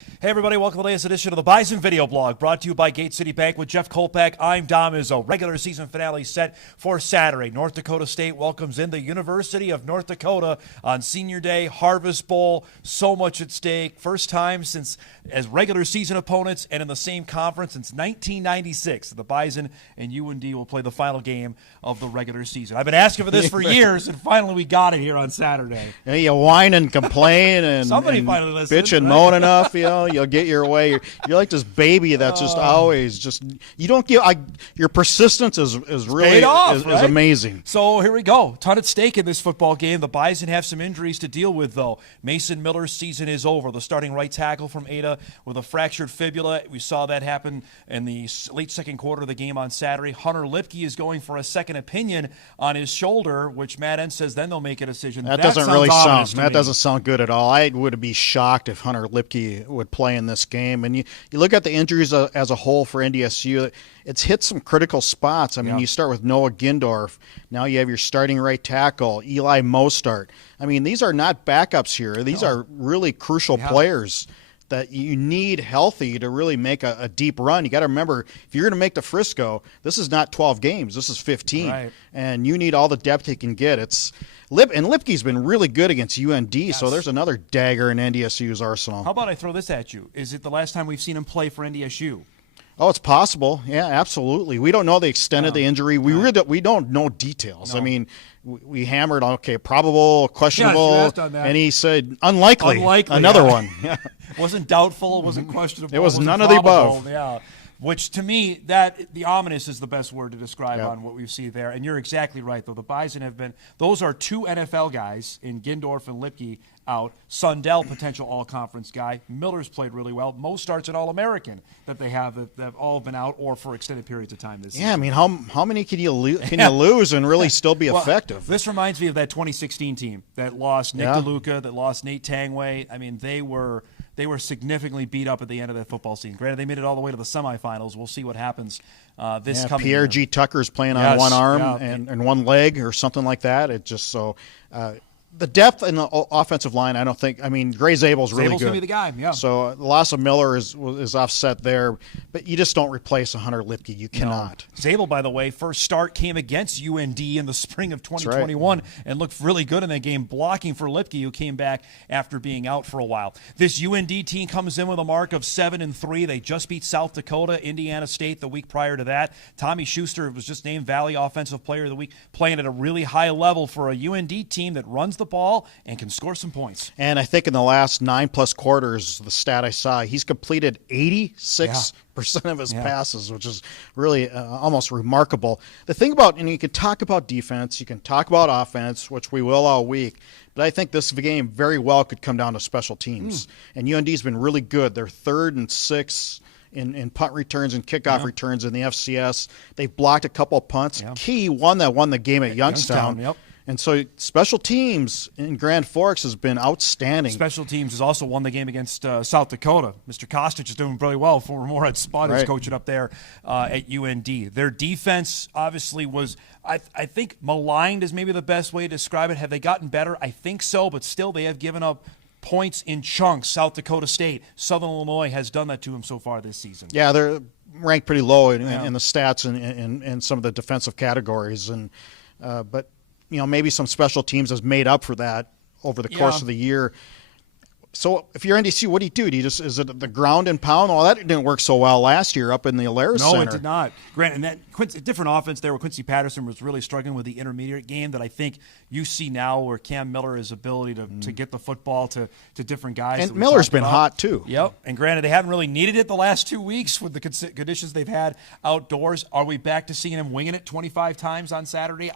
Hey everybody, welcome to the latest edition of the Bison Video Blog, brought to you by Gate City Bank with Jeff Kolpak. I'm Dom Izzo. Regular season finale set for Saturday. North Dakota State welcomes in the University of North Dakota on Senior Day, Harvest Bowl. So much at stake. First time since as regular season opponents and in the same conference since 1996. The Bison and UND will play the final game of the regular season. I've been asking for this for years, and finally we got it here on Saturday. Yeah, you whine and complain and, Somebody finally listened, bitch and right? moan enough, you'll get your way. You're like this baby that's just always just, you don't give, your persistence is really paid off, is right? amazing. So here we go. Ton at stake in this football game. The Bison have some injuries to deal with, though. Mason Miller's season is over. The starting right tackle from Ada with a fractured fibula. We saw that happen in the late second quarter of the game on Saturday. Hunter Lipke is going for a second opinion on his shoulder, which Matt N says then they'll make a decision. That doesn't really sound. That me. doesn't sound good at all. I would be shocked if Hunter Lipke would play in this game. And you look at the injuries as a whole for NDSU. It's hit some critical spots. I mean, you start with Noah Gindorf. Now you have your starting right tackle, Eli Mostart. I mean, these are not backups here. These are really crucial players that you need healthy to really make a deep run. You got to remember, if you're going to make the Frisco, this is not 12 games. This is 15. Right. And you need all the depth you can get. And Lipke's been really good against UND, so there's another dagger in NDSU's arsenal. How about I throw this at you? Is it the last time we've seen him play for NDSU? Oh, it's possible. Yeah, absolutely. We don't know the extent of the injury. We don't know details. No. I mean, we hammered on, probable, questionable, and he said unlikely. Another one. Wasn't doubtful, wasn't questionable. It was none of the above. Yeah. Which, to me, the ominous is the best word to describe on what we see there. And you're exactly right, though. The Bison have been – those are two NFL guys in Gindorf and Lipke out. Sundell, potential all-conference guy. Miller's played really well. Mostart's an All-American that they have that have all been out or for extended periods of time this season. Yeah, I mean, how many can you lose and really still be effective? This reminds me of that 2016 team that lost Nick DeLuca, that lost Nate Tangway. I mean, they were significantly beat up at the end of that football season. Granted, they made it all the way to the semifinals. We'll see what happens this coming Pierre year. G. Tucker's playing on one arm and one leg or something like that. It just so the depth in the offensive line, I don't think. I mean, Gray Zabel's really good. Gonna be the guy. Yeah. So the loss of Miller is offset there, but you just don't replace a Hunter Lipke. You cannot. No. Zabel, by the way, first start came against UND in the spring of 2021 and looked really good in that game, blocking for Lipke, who came back after being out for a while. This UND team comes in with a mark of 7-3. They just beat South Dakota, Indiana State the week prior to that. Tommy Schuster was just named Valley Offensive Player of the Week, playing at a really high level for a UND team that runs the ball and can score some points. And I think in the last 9+ quarters, the stat I saw, he's completed 86% of his passes, which is really almost remarkable. The thing about, and you can talk about defense, you can talk about offense, which we will all week, but I think this game very well could come down to special teams. And UND's been really good. They're 3rd and 6th in punt returns and kickoff returns in the FCS. They've blocked a couple of punts. Key won the game at Youngstown. And so special teams in Grand Forks has been outstanding. Special teams has also won the game against South Dakota. Mr. Kostic is doing really well. Former Moorhead Spot is coaching up there at UND. Their defense obviously was, I think, maligned is maybe the best way to describe it. Have they gotten better? I think so, but still they have given up points in chunks. South Dakota State, Southern Illinois has done that to them so far this season. Yeah, they're ranked pretty low in the stats in some of the defensive categories, but maybe some special teams has made up for that over the course of the year. So if you're NDSU, what do? Is it the ground and pound? Well, that didn't work so well last year up in the Alaris Center. No, it did not. Grant, and that different offense there where Quincy Patterson was really struggling with the intermediate game that I think you see now where Cam Miller's ability to get the football to different guys. And Miller's been hot too. Yep. And granted, they haven't really needed it the last 2 weeks with the conditions they've had outdoors. Are we back to seeing him winging it 25 times on Saturday?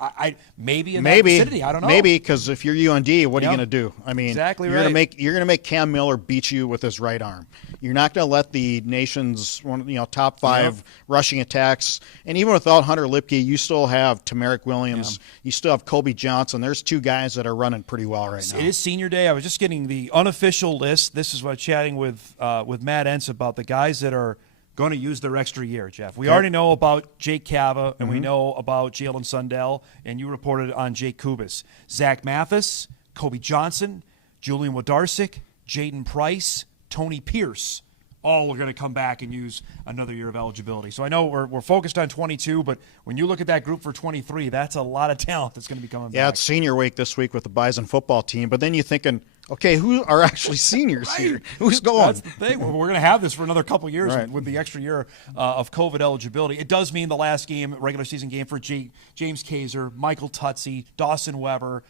Maybe in that vicinity. I don't know. Maybe, because if you're UND, what are you going to do? I mean, exactly you're going to make Cam Miller beat you with his right arm. You're not going to let the nation's top 5 rushing attacks. And even without Hunter Lipke, you still have Tamarick Williams. You still have Kobe Johnson. There's 2 guys that are running pretty well right now. It is senior day. I was just getting the unofficial list. This is what chatting with Matt Entz about the guys that are going to use their extra year, Jeff. We already know about Jake Cava, and we know about Jalen Sundell, and you reported on Jake Kubis. Zach Mathis, Kobe Johnson, Julian Wodarczyk, Jaden Price, Tony Pierce, all are going to come back and use another year of eligibility. So I know we're focused on 22, but when you look at that group for 23, that's a lot of talent that's going to be coming back. Yeah, it's senior week this week with the Bison football team, but then you're thinking, okay, who are actually seniors right. here? Who's going? That's the thing. We're going to have this for another couple of years with the extra year of COVID eligibility. It does mean the last game, regular season game for James Kaiser, Michael Tutsi, Dawson Weber.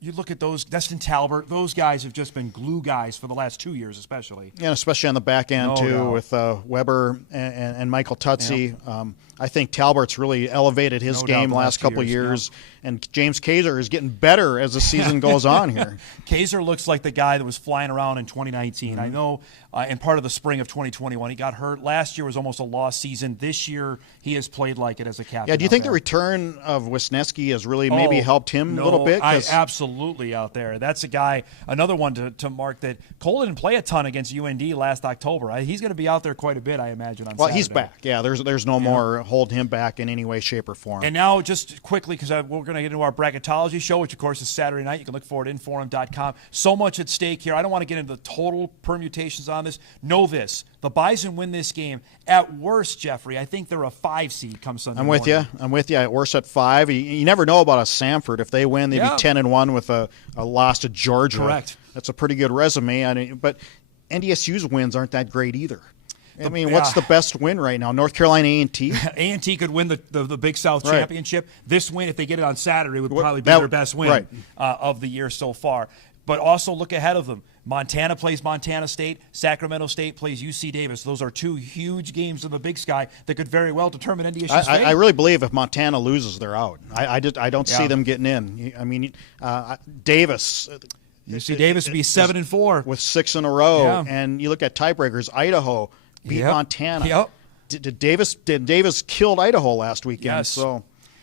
You look at those, Destin Talbert, those guys have just been glue guys for the last 2 years especially. Yeah, especially on the back end, with Weber and Michael Tutsi. Yep. I think Talbert's really elevated his game last couple of years, and James Kaiser is getting better as the season goes on here. Kaiser looks like the guy that was flying around in 2019. Mm-hmm. I know in part of the spring of 2021 he got hurt. Last year was almost a lost season. This year he has played like it as a captain. Yeah, do you think the return of Wisniewski has really maybe helped him a little bit? Absolutely out there. That's a guy, another one to mark that Cole didn't play a ton against UND last October. He's going to be out there quite a bit, I imagine, on Saturday. He's back. Yeah, there's no more holding him back in any way, shape, or form. And now, just quickly, because we're going to get into our bracketology show, which, of course, is Saturday night. You can look for it at Inforum.com. So much at stake here. I don't want to get into the total permutations on this. Know this. The Bison win this game. At worst, Jeffrey, I think they're a 5 seed come Sunday morning. I'm with you. At worst, at 5. You never know about a Samford. If they win, they'd be 10-1 with a loss to Georgia. Correct. That's a pretty good resume. But NDSU's wins aren't that great either. I mean, what's the best win right now? North Carolina A&T? A&T could win the Big South Championship. This win, if they get it on Saturday, would probably be their best win of the year so far. But also look ahead of them. Montana plays Montana State. Sacramento State plays UC Davis. Those are 2 huge games in the Big Sky that could very well determine NDSU's fate. I really believe if Montana loses, they're out. I don't see them getting in. I mean, Davis. UC Davis would be 7-4 with 6 in a row, and you look at tiebreakers. Idaho beat Montana. Yep. Did Davis killed Idaho last weekend? Yes. So.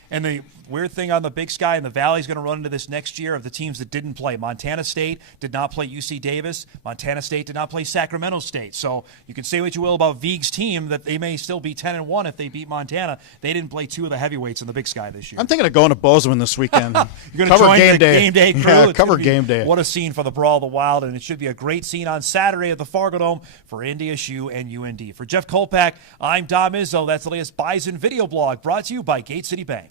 And the weird thing on the Big Sky and the Valley is going to run into this next year of the teams that didn't play. Montana State did not play UC Davis. Montana State did not play Sacramento State. So you can say what you will about Vieg's team, that they may still be 10-1 if they beat Montana. They didn't play 2 of the heavyweights in the Big Sky this year. I'm thinking of going to Bozeman this weekend. You're going to join the game day crew. Yeah, cover game day. What a scene for the Brawl of the Wild, and it should be a great scene on Saturday at the Fargo Dome for NDSU and UND. For Jeff Kolpak, I'm Dom Izzo. That's the latest Bison Video Blog brought to you by Gate City Bank.